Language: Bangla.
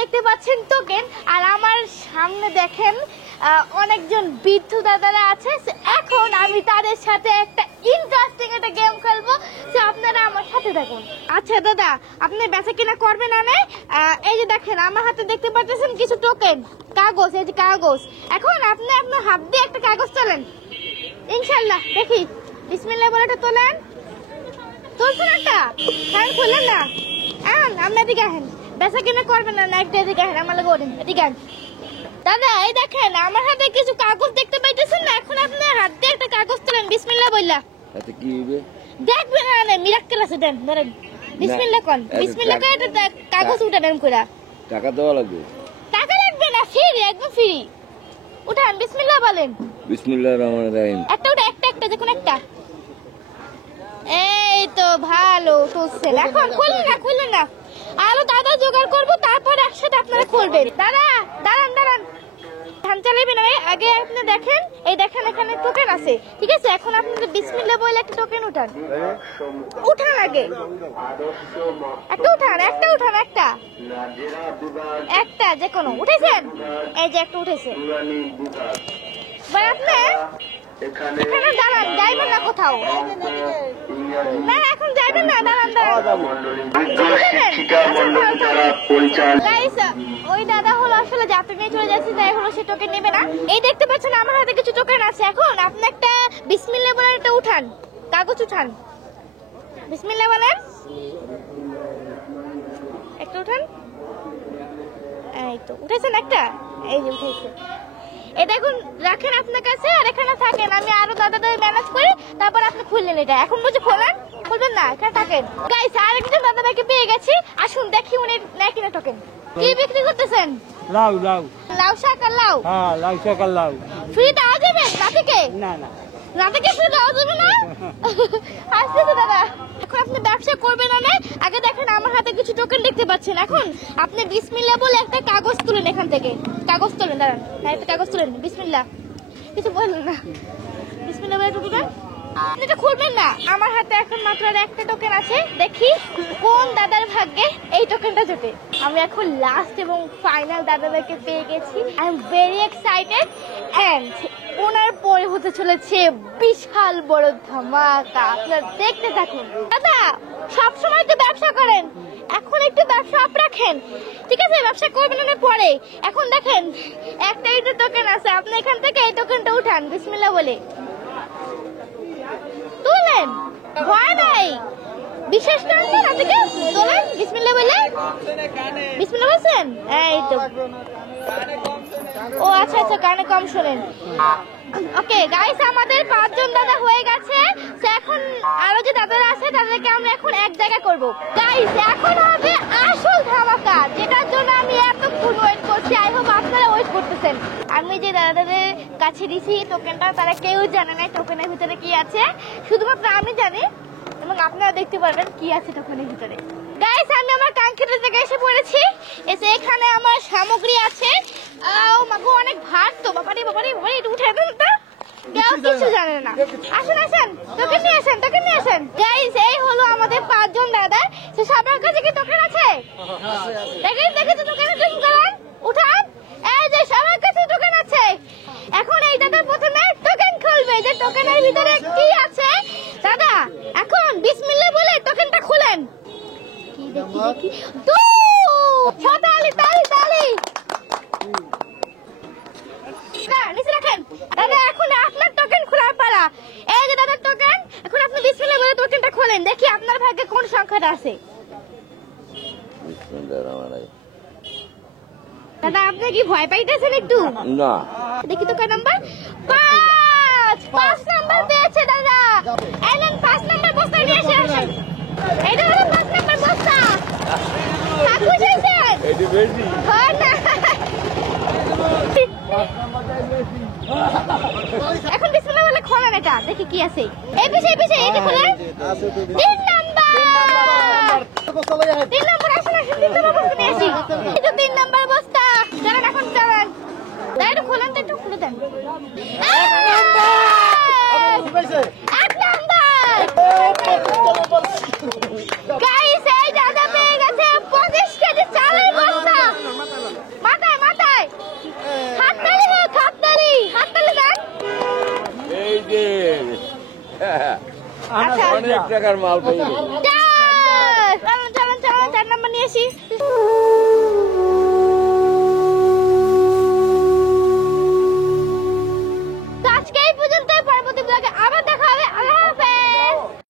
দেখতে পাচ্ছেন টোকেন, আর আমার সামনে দেখেন অনেকজন বৃদ্ধ দাদারা আছে। এখন আমি তাদের সাথে একটা ইন্টারেস্টিং একটা গেম খেলবো, তো আপনারা আমার সাথে থাকুন। আচ্ছা দাদা, আপনি বেচা কিনা করবেন? না এই যে দেখেন আমার হাতে দেখতে পাচ্ছেন কিছু টোকেন, কাগজ, এই যে কাগজ। এখন আপনি আপনার হাত দিয়ে একটা কাগজ তোলেন, ইনশাল্লাহ। দেখি, বিসমিল্লাহ বলে এটা তোলেন। তুলছেন একটা? হ্যাঁ, খুললেন না? আপনি এদিকে আহেন, বেচা কিনা করবেন না একটা এদিকে আহেন, আমার লাগে ওঠেন, এদিকে আহেন। দাদা এই দেখেন আমার হাতে কিছু কাগজ দেখতে পাইতেছেন না? এখন আপনি হাত দিয়ে একটা কাগজ তোলেন, বিসমিল্লাহ বললা। এতে কি হবে? দেখবেন না, মিরাক্কেল আছে, দেন ধরেন, বিসমিল্লাহ কোন, বিসমিল্লাহ কই এটা কাগজ উঠান এম কইরা। টাকা দেওয়া লাগবে? টাকা লাগবে না, ফ্রি, একদম ফ্রি। উঠান, বিসমিল্লাহ বলেন। বিসমিল্লাহির রহমানির রহিম। একটা উঠা, একটা যে কোন একটা। এই তো ভালো তুলছেন। এখন খুললেন না, আরো দাদা জোগাড় করবো, তারপর একসাথে আপনারা খুলবেন। দাদা দাঁড়ান, ধান চালাবেন আগে। আপনি দেখেন, এই দেখেন এখানে টোকেন আছে, ঠিক আছে? এখন আপনাদের বিসমিল্লাহ বলে একটা টোকেন উঠান আগে। একটা উঠান, একটা যে কোনো উঠেছেন। এই যে একটা উঠেছে। আপনি এখানে দাঁড়ান, যাইবেন না কোথাও। না এখন যাইবেন না, দাঁড়ান। ওই দাদা হলো আসলে যাত্রী নিয়ে চলে যাচ্ছে, তাই হলো সে টোকেন নেবে না। এই দেখতে পাচ্ছেন আমার হাতে কিছু টোকেন আছে। এখন আপনি একটা বিসমিল্লাহ বলে একটা উঠান, কাগজ উঠান, বিসমিল্লাহ বলেন, একটা উঠান। এই তো উঠেছেন একটা, এই যে উঠেছে। এটা এখন রাখেন আপনার কাছে, আর এখানে থাকেন, আমি আরো দাদাদের ম্যানেজ করি, তারপর আপনি খুললেন এটা। এখন বুঝে খুলবেন না, এখানে থাকেন। গাইস, আরেকজন দাদা ভাইকে পেয়ে গেছি, আসুন দেখি উনি নেয় কিনা টোকেন। কি বিক্রি করতেছেন? লাউ শাক আর লাউ। হ্যাঁ, লাউ শাক আর লাউ। ফ্রি দেওয়া যাবে নাতিকে? না নাতিকে ফ্রি দেওয়া যাবে না? আসতেছে দাদা। এখন আপনি ব্যবসা করবেন না, আগে দেখেন আমার হাতে কিছু টোকেন দেখতে পাচ্ছেন। এখন আপনি বিসমিল্লাহ বলে একটা কাগজ তুলেন, এখান থেকে কাগজ তুলেন, দাঁড়ান, একটা কাগজ তুলেন, বিসমিল্লাহ। কিছু বললেন না, বিসমিল্লাহ বলে টুকুন। এটা খুলবেন না, আমার হাতে এখন মাত্র একটা টোকেন আছে, দেখি কোন দাদার ভাগ্যে এই টোকেনটা জোটে। আমি এখন লাস্ট এবং ফাইনাল দাদাভাইকে পেয়ে গেছি। I am very excited, and ওনার পরে হতে চলেছে বিশাল বড় ধামাকা। আপনারা দেখতে থাকুন। দাদা সবসময় তো ব্যবসা করেন, এখন একটু ব্যবসা আপ রাখেন, ঠিক আছে? ব্যবসা করবেন না পরে। এখন দেখেন একটাই তো টোকেন আছে, আপনি এখান থেকে এই টোকেনটা উঠান, বিসমিল্লাহ বলে তুলেন, ভয় নাই, বিশেষ করেন আপনাকে তোলেন, বিসমিল্লাহ বলে। বিসমিল্লাহ বলছেন? এই তো, ও আচ্ছা, কানে কম শোনেন। ওকে গাইস, আমাদের 5 জন দাদা হয়ে গেছে। তো এখন আরো যে দাদারা আছে তাদেরকে আমরা এখন এক জায়গা করব। গাইস, এখন হবে আসল ধামাকা, যেটার জন্য আমি এতক্ষণ ওয়েট করছি। আই হোপ আপনারা ওয়েট করতেছেন। আমি যে দাদাদের কাছে দিছি টোকেনটা, তারা কেউ জানে না টোকেনের ভিতরে কি আছে, শুধুমাত্র আমি জানি, এবং আপনারা দেখতে পারবেন কি আছে টোকেনের ভিতরে। গাইস, আমি আমার কাঙ্ক্ষিত জায়গায় এসে পড়েছি। এখানে আমার সামগ্রী আছে। মাগো অনেক ভার তো, বাবারে একটু উঠে দেন তো, কেউ কিছু জানে না। আসেন, টোকেন নিয়ে আসেন। গাইস, এই হলো আমাদের 5 জন দাদা। সবার কাছে কি টোকেন আছে? দেখেন তো টোকেন উঠান। এই যে সবার কাছে টোকেন আছে। এখন এই দাদা প্রথমে টোকেন খুলবে, যে টোকেনের ভিতরে কি আছে। দাদা এখন বিসমিল্লাহ বলে টোকেনটা খুলেন। কি দেখি তো তালি না, নিচে রাখেন। দাদা এখন আপনার টোকেন খোলার পালা। এই যে দাদার টোকেন, এখন আপনি বিসমিল্লাহ বলে টোকেনটা খোলেন, দেখি আপনার ভাগ্যে কোন সংখ্যাটা আছে। দাদা আপনি কি ভয় পাইতেছেন একটু? না, দেখি তো কয় নাম্বার? 5 নাম্বার পেয়েছে দাদা। এই নেন 5 নাম্বার বস্তা নিয়ে আসেন। এইটা হলো 5 নাম্বার বস্তা। খুশি হয়েছেন? এটি বেশি হয় না। এখন বিসমিল্লাহ বলে খোলেন এটা, দেখি কি আছে। এই পিছে এইটা খোলেন। 3 নাম্বার আসেন, 3 নাম্বার বস্তা নিয়ে আসি। এই তো 3 নাম্বার বস্তা। চলেন এখন চলেন। দাঁড়া খোলেন তো, একটু খুলে দেন। 1 নাম্বার। গাইস, এই দাদা পেয়ে গেছে 25 কেজি চালের বস্তা। আচ্ছা অনেক টাকার মাল পাইবে। চার! চলুন চলুন চলুন 4 নাম্বার নিয়ে আসি